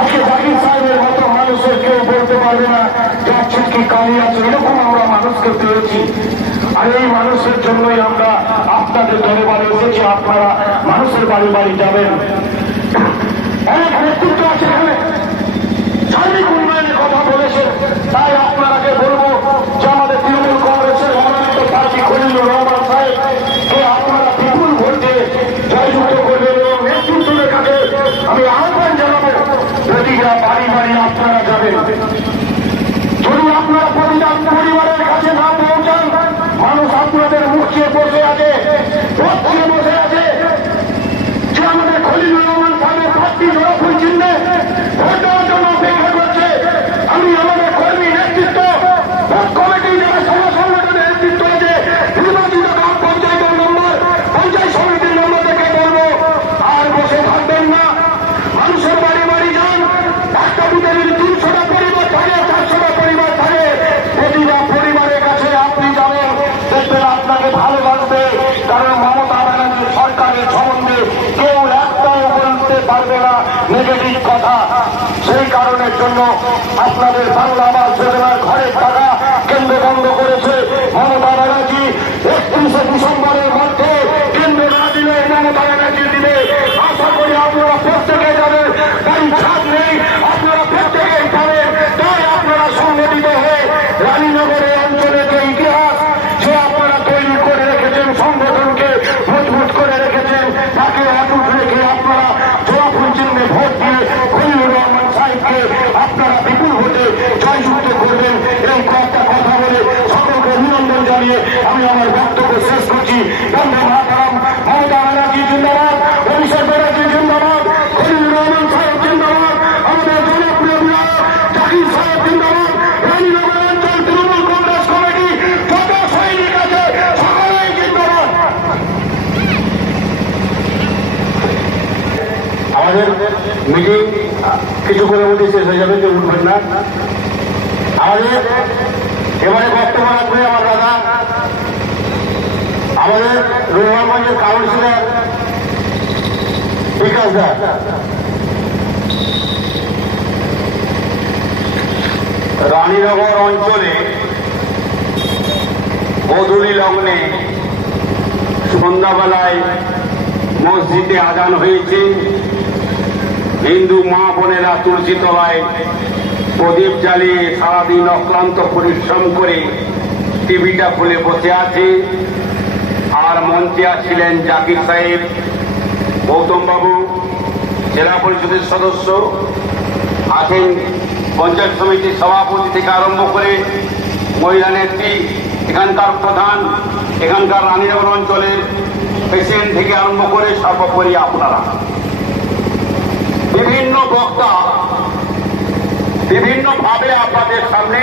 আজকে জাকির সাহেবের মতো মানুষের কেউ বলতে পারবে না যার ছুটকি কালি আছে, এরকম আমরা মানুষকে পেয়েছি। আর এই মানুষের জন্যই আমরা আপনাদের দরবারে এসেছি। আপনারা মানুষের বাড়ি বাড়ি যাবেন। অনেক নেতৃত্ব আছে এখানে, সার্বিক উন্নয়নের কথা বলেছে। তাই আপনারাকে বলবো যে আমাদের তৃণমূল কংগ্রেসের মনোনীত প্রার্থী খলিলুর রহমান সাহেবকে আপনারা বিপুল ভোট দিয়ে জয়যুক্ত করবেন এবং নেতৃত্বের কাছে আমি আহ্বান জানাবো প্রতিটা বাড়ি বাড়ি আপনারা যাবেন। যদি আপনারা প্রতিটা পরিবারের কাছে না পৌঁছান, মানুষ আপনাদের মুখ চেয়ে বসে আছে, বসে আছে যে আমাদের খলিলুর রহমান সাহেবের প্রার্থী জোড়াফুল চিহ্নে ভোট দেওয়ার জন্য অপেক্ষা করছে। আমি আমাদের কর্মী নেতৃত্ব, কমিটি যারা সভা সংগঠনের নেতৃত্ব আছে, নির্বাচিত গ্রাম পঞ্চায়েত নম্বর, পঞ্চায়েত সমিতির নম্বর থেকে বলবো আর বসে থাকবেন না, মানুষের বাড়ি বাড়ি যান। একটা বুথে যদি 300টা পরিবার থাকে, 400টা পরিবার থাকে, প্রতিটা পরিবারের কাছে আপনি যাবেন, দেখবেন আপনাকে ভালো লাগবে। কারণ মমতা ব্যানার্জি সরকারের সম্বন্ধে কেউ একটাও বলতে পারবে না নেগেটিভ কথা। সেই কারণের জন্য আপনাদের বাংলা আবাস যোজনার ঘরের টাকা কেন্দ্র বন্ধ করেছে মমতা ব্যানার্জি। 31শে ডিসেম্বরের মধ্যে কেন্দ্র না দিলে মমতা ব্যানার্জি দিবে। আশা করি আপনারা প্রত্যেকে যাবেন, তাই ছাদ নেই, আপনারা প্রত্যেকেই যাবেন। তাই আপনারা সংগঠিত হয়ে রানীনগরের অঞ্চলে যে ইতিহাস যে আপনারা তৈরি করে রেখেছেন, সংগঠনকে মজবুত করে রেখেছেন, তাকে অটুট রেখে আপনারা জোড়াফুল চিহ্নে ভোট দিয়ে খলিলুর রহমান সাহেবকে আপনারা বিপুল ভোটে জয়যুক্ত করবেন। এই কয়েকটা কথা বলে সকলকে অভিনন্দন জানিয়ে আমি আমার বক্তব্য শেষ করছি। বন্দে মাতরম। মমতা ব্যানার্জি জিন্দাবাদ, অভিষেক ব্যানার্জি জিন্দাবাদ, খলিলুর রহমান সাহেব জিন্দাবাদ, আমাদের জনপ্রিয় বিধায়ক জাকির সাহেব জিন্দাবাদ, রানীনগর অঞ্চল তৃণমূল কংগ্রেস কমিটি যত সৈনিক আছে সকলেই জিন্দাবাদ। আমাদের মিটিং কিছু করে মধ্যে শেষ হয়ে যাবে, কেউ উঠবেন না। আমাদের এবারে বক্তব্য রাখবে আমার দাদা, আমাদের রঘুগঞ্জের কাউন্সিলর বিকাশ দা। রানীনগর অঞ্চলে গোধূলি লগ্নে সন্ধ্যাবেলায় মসজিদে আজান হয়েছে। হিন্দু মা বোনেরা তুলসী তলায় প্রদীপ জ্বালিয়ে সারাদিন অক্লান্ত পরিশ্রম করে টিভিটা খুলে বসে আছে। আর মঞ্চে ছিলেন জাকির সাহেব, গৌতম বাবু, জেলা পরিষদের সদস্য আছেন, পঞ্চায়েত সমিতির সভাপতি থেকে আরম্ভ করে মহিলা নেত্রী, এখানকার প্রধান, এখানকার রানীনগর অঞ্চলের প্রেসিডেন্ট থেকে আরম্ভ করে সর্বোপরি আপনারা। বিভিন্ন বক্তা বিভিন্নভাবে আপনাদের সামনে।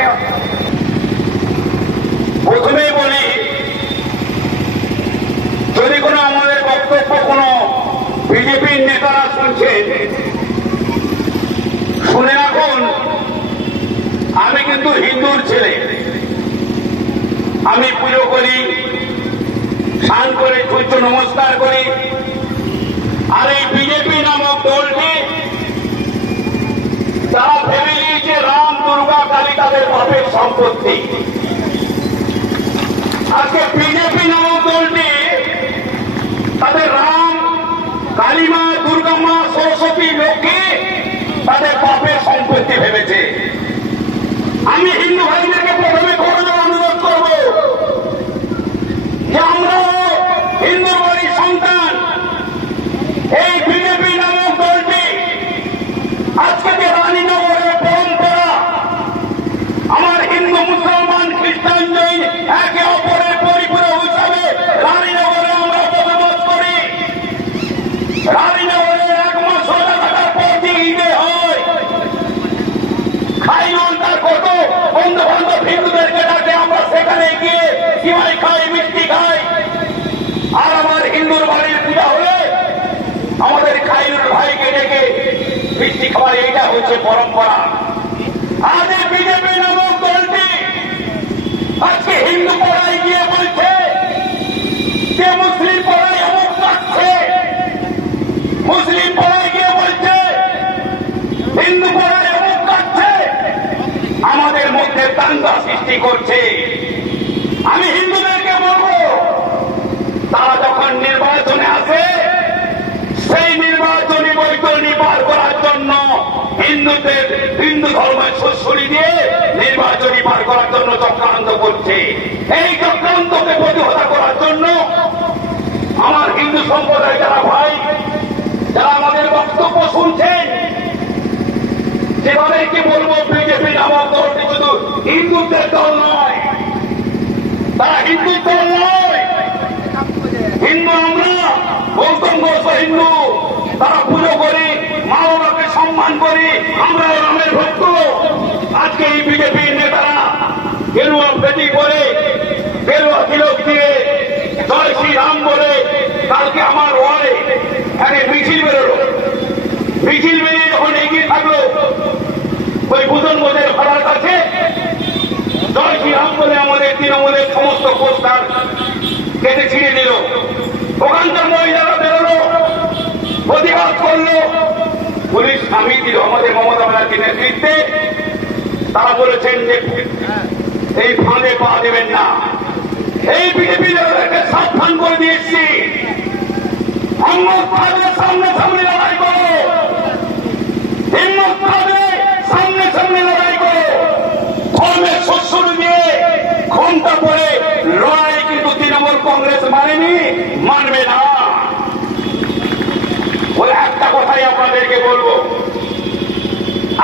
প্রথমেই বলি, যদি কোনো আমাদের বক্তব্য কোনো বিজেপির নেতারা শুনছেন, শুনে রাখুন, আমি কিন্তু হিন্দুর ছেলে। আমি পুজো করি, স্নান করে সূর্য নমস্কার করি। আর এই বিজেপি নামক দলটি তারা ভেবে নিয়েছে রাম, দুর্গা, কালী তাদের বাপের সম্পত্তি। আজকে বিজেপি নামক দলটি তাদের রাম, কালীমা, দুর্গা মা, সরস্বতী, লক্ষ্মী তাদের বাপের সম্পত্তি ভেবেছে। আমি হিন্দু ভাইদেরকে প্রথমে করজোড়ে অনুরোধ করব যে আমরা হিন্দু বাড়ির সন্তান। এই বিজেপি নামক দলটি আজকে যে রানীনগরের পরম্পরা, আমার হিন্দু, মুসলমান, খ্রিস্টান, জৈন একে অপরের পরিপূরক হিসাবে রানীনগরে আমরা বসবাস করি। রানীনগরের 1 মাস সোজা থাকার পর থেকে ঈদে হয়, খাই নন তার কত বন্ধু বান্ধব হিন্দুদেরকে ডাকে, আমরা সেখানে গিয়ে সিমাই খাই, মিষ্টি খাই। আর আমার হিন্দুর বাড়ির পূজা হলে আমাদের খাইরুল ভাইকে ডেকে মিষ্টি খাওয়ার, এইটা হচ্ছে পরম্পরা। আজ এই বিজেপি নামক দলটি আজকে হিন্দু পাড়ায় গিয়ে বলছে যে মুসলিম পাড়ায় অমুক থাকছে, মুসলিম পাড়ায় গিয়ে বলছে মধ্যে দাঙ্গা সৃষ্টি করছে। আমি হিন্দুদেরকে বলবো, তারা যখন নির্বাচনে আসে, সেই নির্বাচনী বৈতরণী পার করার জন্য হিন্দু ধর্মের সুশ্রী দিয়ে নির্বাচনী পার করার জন্য চক্রান্ত করছে। এই চক্রান্তকে প্রতিহত করার জন্য আমার হিন্দু সম্প্রদায় যারা ভাই, যারা আমাদের বক্তব্য শুনছেন, সেভাবেকে বলবো, বিজেপি নামক দলটি শুধু হিন্দুদের দল নয়, তারা হিন্দুর দল নয়। হিন্দু আমরা, গৌতম ঘোষ হিন্দু, তারা পুজো করি, মা বাবাকে সম্মান করি, আমরা রামের ভক্ত। আজকে এই বিজেপির নেতারা গেরুয়া বেটি করে, গেরুয়া তিলক দিয়ে, জয় শ্রীরাম বলে, কালকে আমার ওয়ার্ডে একটা মিছিল বেরোলো। মিছিল বেরিয়ে যখন এগিয়ে থাকলো, ওই বুধন বোঝের ভাড়ার কাছে জয় শ্রীরাম বলে আমাদের তৃণমূলের সমস্ত পোস্টার কেটে ছিঁড়ে দিল। ওখানকার মহিলারা বেরোলো, প্রতিবাদ করলো, পুলিশ থামিয়ে দিল আমাদের মমতা ব্যানার্জির নেতৃত্বে। তারা বলেছেন যে এই ফাঁদে পা দেবেন না। এই বিজেপি দলকে সাবধান করে দিয়েছি, হিম্মত থাকলে সামনে সামনে লড়াই করো, হিম্মত থাকলে সামনে সামনে লড়াই করো। ধর্মের শস্যর দিয়ে ঘন্টা পরে লড়াই কিন্তু তৃণমূল কংগ্রেস মানেনি, মানবে না। ওই একটা কথাই আপনাদেরকে বলবো,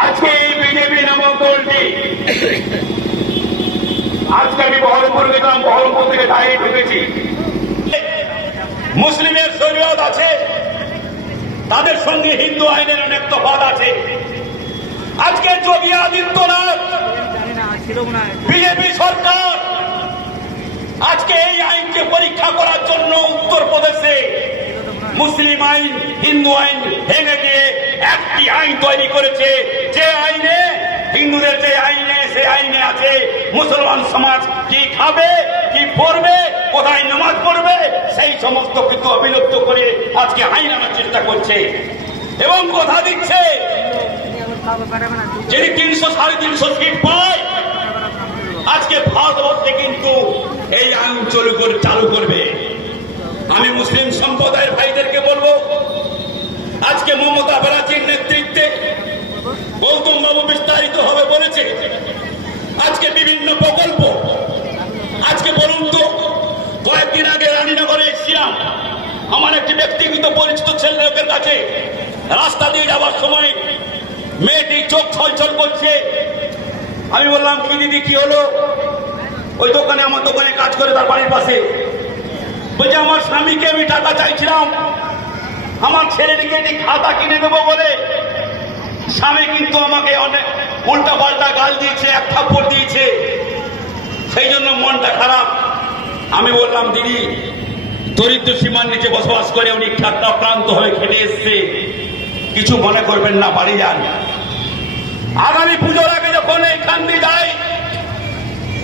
আজকে এই বিজেপি নামক দলটি, আজকে আমি বহরমপুর গেলাম, বহরমপুর থেকে দাঁড়িয়ে ঢুকেছি। মুসলিমের শরীয়ত আছে, তাদের সঙ্গে হিন্দু আইনের অনেক তফাৎ আছে। আজকে যোগী আদিত্যনাথ, বিজেপি সরকার আজকে এই আইনকে পরীক্ষা করার জন্য উত্তরপ্রদেশে মুসলিম আইন, হিন্দু আইন ভেঙে দিয়ে একটি আইন তৈরি করেছে, যে আইনে হিন্দুদের যে আইনে, সে আইনে আছে মুসলমান সমাজ কি খাবে, কি পড়বে, কোথায় নামাজ পড়বে, সেই সমস্ত কিছু অবিলুপ্ত করে আজকে আইন আনার চেষ্টা করছে এবং কথা দিচ্ছে যদি 300-350 সিট পায়, আজকে ভারতবর্ষে কিন্তু এই আইন চালু করবে। আমি মুসলিম সম্প্রদায়ের ভাইদেরকে বলবো, আজকে মমতা ব্যানার্জির নেতৃত্বে গৌতম বাবু বিস্তারিত ভাবে বলেছে, আজকে বিভিন্ন প্রকল্প, আজকে বলুন তো, কয়েকদিন আগে রানীনগরে এসেছিলাম, আমার একটি ব্যক্তিগত পরিচিত ছেলে লোকের কাছে রাস্তা দিয়ে যাওয়ার সময় মেয়েটি চোখ ছলছল করছে। আমি বললাম, কি দিদি কি হলো? ওই দোকানে, আমার দোকানে কাজ করে, তার বাড়ির পাশে। বলছে, আমার স্বামীকে আমি টাকা চাইছিলাম আমার ছেলেটিকে একটি খাতা কিনে দেবো বলে, স্বামী কিন্তু আমাকে অনেক উল্টা পাল্টা গাল দিয়েছে, এক থাপ্পড় দিয়েছে, সেই জন্য মনটা খারাপ। আমি বললাম, দিদি দরিদ্র সীমার নিচে বসবাস করে উনি ক্লান্ত হয়ে খেটে এসছে, কিছু মনে করবেন না, বাড়ি যান। আগামী পুজোর আগে যখন এইখান দিয়ে যাই,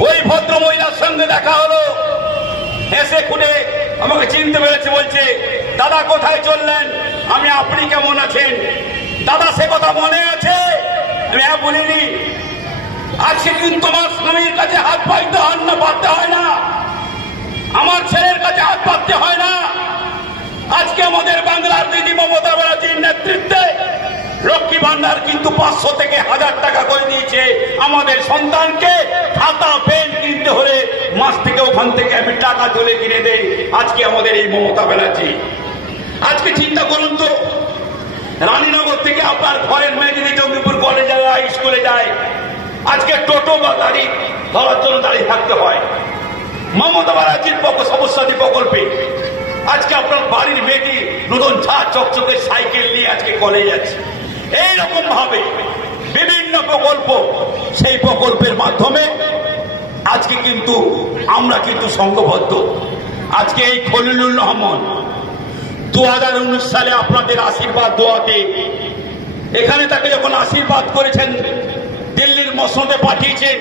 ওই ভদ্র মহিলার সঙ্গে দেখা হলো, হেসে খুঁড়ে আমাকে চিনতে পেরেছে, বলছে, দাদা কোথায় চললেন? আমি, আপনি কেমন আছেন? দাদা সে কথা মনে আছে? আমি হ্যাঁ বলিনি। আজকে কিন্তু আমার স্বামীর কাছে হাত পাইতে হয় না, পাততে হয় না, আমার ছেলের কাছে হাত পাততে হয় না। আজকে আমাদের বাংলার দিদি মমতা ব্যানার্জির নেতৃত্বে লক্ষ্মী ভান্ডার কিন্তু 500 থেকে 1000 টাকা করে দিয়েছে। আমাদের সন্তানকে খাতা পেন কিনতে হলে মাস থেকে ওখান থেকে আমি টাকা তুলে কিনে দেই। আজকে আমাদের এই মমতা ব্যানার্জি, আজকে চিন্তা করুন তো, রানীনগর থেকে আপনার ঘরের মেয়ে যদি জঙ্গিপুর কলেজে যায়, স্কুলে যায়, আজকে টোটো বা গাড়ি ধরার জন্য দাঁড়িয়ে থাকতে হয়। মমতা ব্যানার্জির সমস্যাদি প্রকল্পে আজকে আপনার বাড়ির মেয়েটি নতুন ঝাঁ চকচকে সাইকেল নিয়ে আজকে কলেজে যাচ্ছে। এইরকম ভাবে বিভিন্ন প্রকল্প, সেই প্রকল্পের মাধ্যমে আজকে কিন্তু আমরা কিন্তু সংঘবদ্ধ। আজকে এই খলিলুর রহমান 2019 সালে আপনাদের আশীর্বাদ দোয়াতে এখানে তাকে যখন আশীর্বাদ করেছেন, দিল্লির মসনদে পাঠিয়েছেন,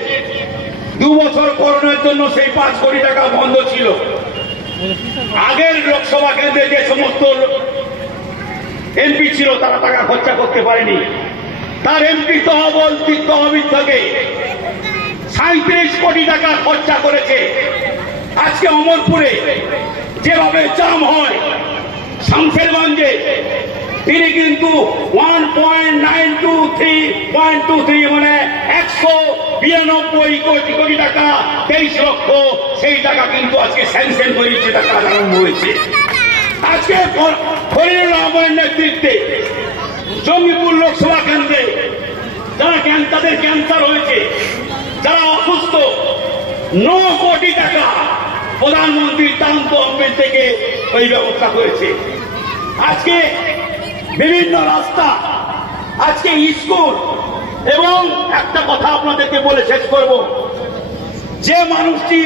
2 বছর করোনার জন্য সেই 5 কোটি টাকা বন্ধ ছিল। আগের লোকসভা কেন্দ্রে যে সমস্ত এমপি ছিল তারা টাকা খরচা করতে পারেনি, তার এমপি তহবিল থেকে 37 কোটি টাকা খরচা করেছে। আজকে অমরপুরে যেভাবে জাম হয়, শামশেরগঞ্জে তিনি কিন্তু 1.923 মানে 192 কোটি টাকা, 23 লক্ষ সেই টাকা কিন্তু আজকে স্যাংশন করেছে, টাকা আরম্ভ হয়েছে। আজকে ফরিদুর রহমানের নেতৃত্বে জঙ্গিপুর লোকসভা কেন্দ্রে যারা তাদের ক্যান্সার হয়েছে, যারা অসুস্থ, 9 কোটি টাকা প্রধানমন্ত্রীর ত্রাণ তহবিল থেকে ওই ব্যবস্থা করেছে। আজকে বিভিন্ন রাস্তা, আজকে স্কুল, এবং একটা কথা আপনাদেরকে বলে শেষ করব, যে মানুষটি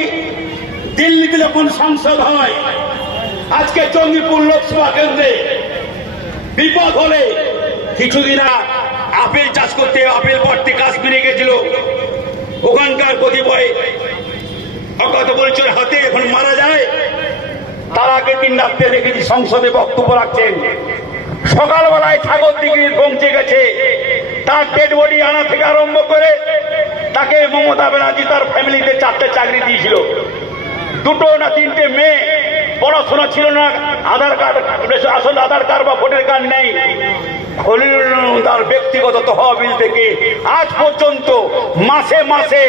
দিল্লিতে যখন সংসদ হয়, আজকে জঙ্গিপুর লোকসভা কেন্দ্রে বিপদ হলে কিছুদিন আপেল চাষ করতে, আপেল পড়তে কাশ্মীরে গেছিল, ওখানকার কতিপয় অজ্ঞাত পরিচয় হাতে এখন মারা যায়, তার আগের দিন রাত্রে দেখেছি সংসদে বক্তব্য রাখছেন। সকালবেলায় ছাগল দিকে পৌঁছে গেছে, তার ডেড বডি আনা থেকে আরম্ভ করে তাকে মমতা ব্যানার্জি তার ফ্যামিলিতে 4টে চাকরি দিয়েছিল, 2 না 3টে মেয়ে, পড়াশোনা ছিল না, আধার কার্ড, আসলে আধার কার্ড বা ভোটার কার্ড নেই। তার ব্যক্তিগত তহবিল থেকে আজ পর্যন্ত মাসে মাসে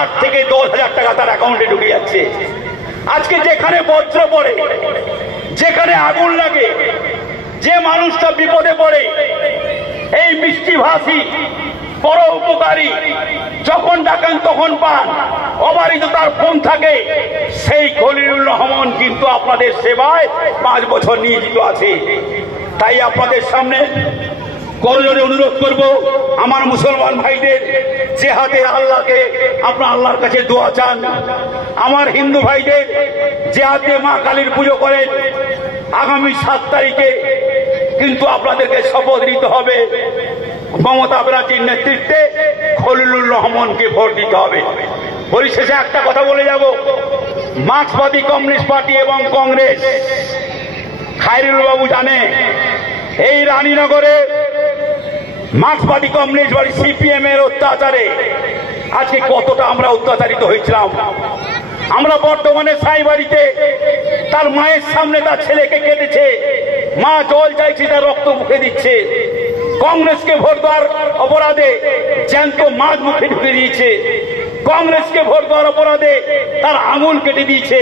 8 থেকে 10,000 টাকা তার অ্যাকাউন্টে ঢুকে যাচ্ছে। আজকে যেখানে বজ্র পড়ে, যেখানে আগুন লাগে, যে মানুষটা বিপদে পড়ে, এই মিষ্টিভাষী বড় উপকারী, যখন ডাকেন তখন পান, অবারিত তার ফোন থাকে, সেই খলিলুর রহমান কিন্তু আপনাদের সেবায় 5 বছর নিয়োজিত আছে। তাই আপনাদের সামনে করজোড়ে অনুরোধ করব, আমার মুসলমান ভাইদের যে হাতে আল্লাহকে আপনার আল্লাহর কাছে দোয়া চান, আমার হিন্দু ভাইদের যে হাতে মা কালীর পুজো করেন, আগামী 7 তারিখে কিন্তু আপনাদেরকে শপথ নিতে হবে, মমতা ব্যানার্জির নেতৃত্বে খলিলুর রহমানকে ভোট দিতে হবে। পরিশেষে একটা কথা বলে যাব, মার্ক্সবাদী কমিউনিস্ট পার্টি এবং কংগ্রেস, খায়রুল বাবু জানে এই রানীনগরে মার্ক্সবাদী কমিউনিস্ট পার্টি সিপিএম এর অত্যাচারে আজকে কতটা আমরা অত্যাচারিত হয়েছিলাম। আমরা বর্তমানে সাই বাড়িতে তার মায়ের সামনে তার ছেলেকে কেটেছে, মা জল চাইছে, তার রক্ত মুখে দিচ্ছে। কংগ্রেসকে ভোট দেওয়ার অপরাধে জ্যান্ত মাছ মুখে ঢুকে দিয়েছে, কংগ্রেসকে ভোট দেওয়ার অপরাধে তার আঙুল কেটে দিয়েছে,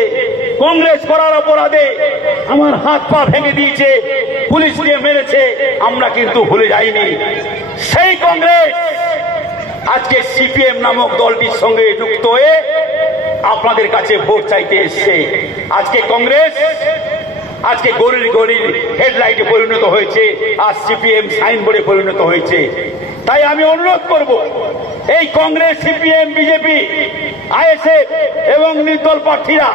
কংগ্রেস করার অপরাধে আমার হাত পা ভেঙে দিয়েছে, পুলিশ দিয়ে মেরেছে। আমরা কিন্তু ভুলে যাইনি সেই কংগ্রেস আজকে সিপিএম নামক দলটির সঙ্গে যুক্ত হয়ে আপনাদের কাছে ভোট চাইতে এসছে। আজকে কংগ্রেস আজকে গরির গরির হেডলাইটে পরিণত হয়েছে, আর সিপিএম সাইনবোর্ডে পরিণত হয়েছে। তাই আমি অনুরোধ করব, এই কংগ্রেস, সিপিএম, বিজেপি, আইএসএফ এবং নির্দল প্রার্থীরা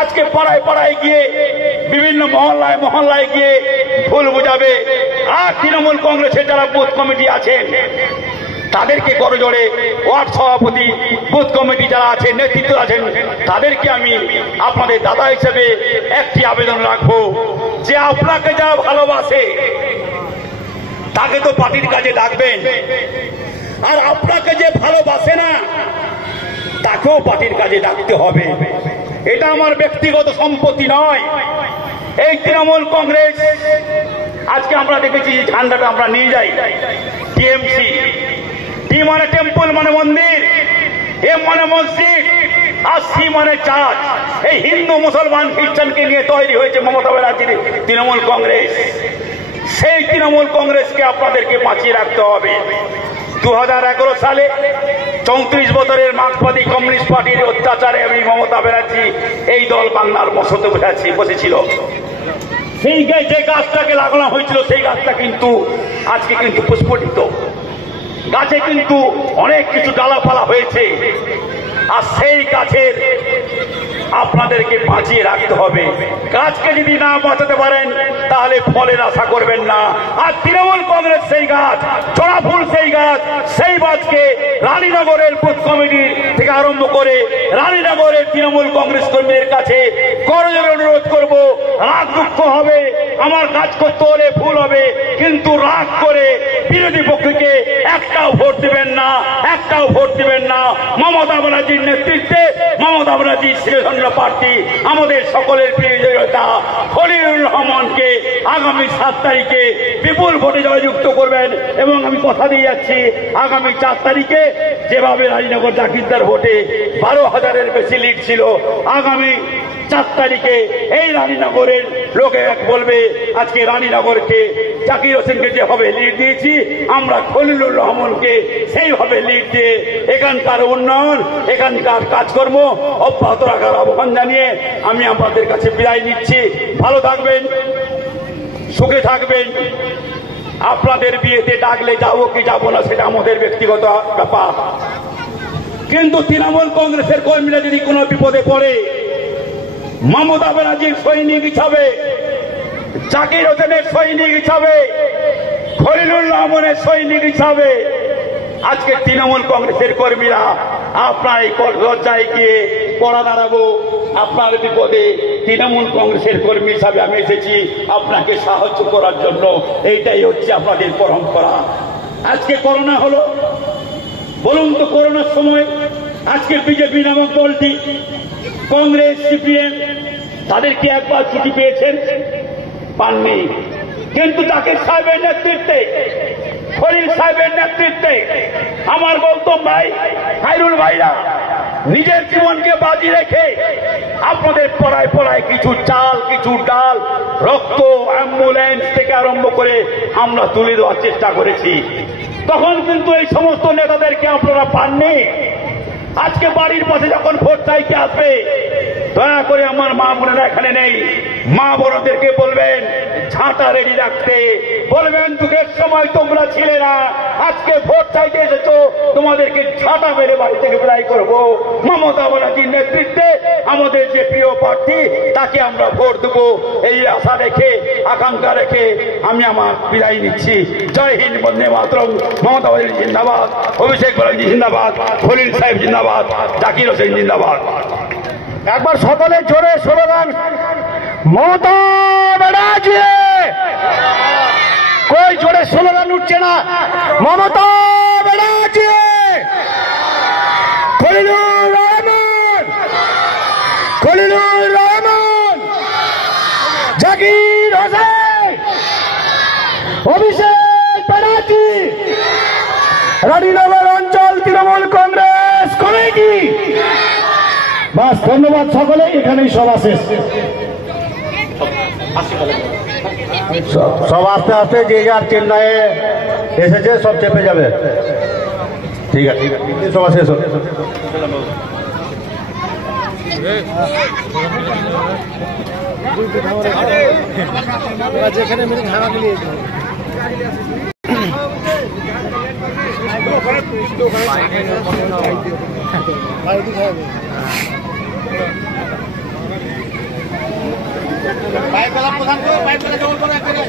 আজকে পাড়ায় পাড়ায় গিয়ে, বিভিন্ন মহল্লায় মহল্লায় গিয়ে ভুল বুঝাবে। আর তৃণমূল কংগ্রেসের যারা বুথ কমিটি আছেন তাদেরকে করজোড়ে, ওয়ার্ড সভাপতি, বুথ কমিটি যারা আছেন, নেতৃত্ব আছেন, তাদেরকে আমি আপনাদের দাদা হিসেবে একটি আবেদন রাখবো যে আপনাকে যারা ভালোবাসে তাকে তো পার্টির কাজে ডাকবেন, আর আপনাকে যে ভালোবাসে না তাকেও পার্টির কাজে ডাকতে হবে। এটা আমার ব্যক্তিগত সম্পত্তি নয়। এই তৃণমূল কংগ্রেস আজকে আমরা দেখেছি যে ঝান্ডাটা আমরা নিয়ে যাই, টিএমসি, টি মানে টেম্পল মানে মন্দির, এম মানে মসজিদ, আর সি মানে চার্চ। এই হিন্দু মুসলমান খ্রিস্টানকে নিয়ে তৈরি হয়েছে মমতা ব্যানার্জির তৃণমূল কংগ্রেস। সেই তৃণমূল কংগ্রেসকে আপনাদেরকে বাঁচিয়ে রাখতে হবে। 2011 সালে 34 বছরের মার্ক্সবাদী কমিউনিস্ট পার্টির অত্যাচারে আমি মমতা ব্যানার্জি এই দল বাংলার বসতে বসেছিল। সেই যে গাছটাকে লাগানো হয়েছিল সেই গাছটা কিন্তু আজকে কিন্তু পুষ্পটিত, গাছে কিন্তু অনেক কিছু ডালাপালা হয়েছে, আর সেই গাছের আপনাদেরকে বাঁচিয়ে রাখতে হবে। গাছকে যদি না বাঁচাতে পারেন তাহলে ফলের আশা করবেন না। আর তৃণমূল কংগ্রেস সেই গাছ, জোড়া ফুল সেই গাছ, সেই গাছকে রানীনগরের বুথ কমিটি থেকে আরম্ভ করে রানীনগরের তৃণমূল কংগ্রেস কর্মীদের কাছে করজোড়ে অনুরোধ করব, রাগ দুঃখ হবে আমার কাজ করতে হলে ভুল হবে, কিন্তু রাগ করে বিরোধী পক্ষকে একটাও ভোট দিবেন না, একটাও ভোট দিবেন না। মমতা ব্যানার্জির নেতৃত্বে মমতা ব্যানার্জির শ্রীধন্য প্রার্থী আমাদের সকলের প্রিয় নেতা খলিলুর রহমানকে আগামী 7 তারিখে বিপুল ভোটে জয়যুক্ত করবেন। এবং আমি কথা দিয়ে যাচ্ছি, আগামী 4 তারিখে যেভাবে রানীনগর জাকিরদার ভোটে 12,000-এর বেশি লিড ছিল, আগামী 4 তারিখে এই রানীনগরের লোকে বলবে আজকে রানীনগরকে জাকির হোসেনকে যেভাবে লিড দিয়েছি, আমরা খলিলুর রহমানকে সেইভাবে লিড দিয়ে এখানকার উন্নয়ন, এখানকার কাজকর্ম অব্যাহত রাখার আহ্বান জানিয়ে আমি আপনাদের কাছে বিদায় নিচ্ছি। ভালো থাকবেন, সুখে থাকবেন। আপনাদের বিয়েতে ডাকলে যাবো কি যাবো না সেটা আমাদের ব্যক্তিগত ব্যাপার, কিন্তু তৃণমূল কংগ্রেসের কর্মীরা যদি কোনো বিপদে পড়ে, মমতা ব্যানার্জির সৈনিক হিসাবে, জাকির হোসেনের সৈনিক হিসাবে, খলিলুর রহমানের সৈনিক হিসাবে আজকে তৃণমূল কংগ্রেসের কর্মীরা আপনার এই লজ্জায় গিয়ে পড়া দাঁড়াবো। আপনার বিপদে তৃণমূল কংগ্রেসের কর্মী হিসাবে আমি এসেছি আপনাকে সাহায্য করার জন্য। এইটাই হচ্ছে আপনাদের পরম্পরা। আজকে করোনা হলো, বলুন তো করোনার সময় আজকে বিজেপি নামক দলটি, কংগ্রেস, সিপিএম তাদের কি একবার ছুটি পেয়েছেন? পাননি। কিন্তু জাকির সাহেবের নেতৃত্বে, খলিল সাহেবের নেতৃত্বে আমার গৌতম ভাই, খায়রুল ভাইরা নিজের জীবনকে বাজি রেখে আপনাদের পড়ায় পড়ায় কিছু চাল, কিছু ডাল, রক্ত, অ্যাম্বুলেন্স থেকে আরম্ভ করে আমরা তুলে দেওয়ার চেষ্টা করেছি। তখন কিন্তু এই সমস্ত নেতাদেরকে আপনারা পাননি। আজকে বাড়ির পাশে যখন ভোট চাইতে আসবে, দয়া করে আমার মা বোনেরা এখানে নেই, মা বোনদেরকে বলবেন ঝাঁটা রেডি রাখতে, বলবেন যুগের সময় তোমরা ছিলে না, আজকে ভোট চাইতে এসেছো, তোমাদেরকে ঝাঁটা মেরে বাড়ি থেকে বিদায় করবো। মমতা ব্যানার্জির নেতৃত্বে আমাদের যে প্রিয় প্রার্থী তাকে আমরা ভোট দেবো, এই আশা রেখে, আকাঙ্ক্ষা রেখে আমি আমার বিদায় নিচ্ছি। জয় হিন্দ, বন্দে মাতরম। মমতা ব্যানার্জি জিন্দাবাদ, অভিষেক ব্যানার্জি জিন্দাবাদ, খলিল সাহেব জিন্দাবাদ, জাকির হোসেন জিন্দাবাদ। একবার সকলে জোরে স্লোগান, মমতা ব্যানার্জি। কই জোরে স্লোগান উঠছে না? মমতা ব্যানার্জি, খলিলুর রহমান, খলিলুর রহমান, জাকির হোসেন, অভিষেক ব্যানার্জি, রানীনগর অঞ্চল তৃণমূল কংগ্রেস কমিটি। বাস, ধন্যবাদ সকলে, এখানেই সভা শেষ। সব আস্তে আস্তে যে যার চেন্নাইয়ে এসেছে সব চেপে যাবে। ঠিক আছে, সভা শেষ হবে। যেখানে মিলে ধারা মিলিয়ে প্রধান করে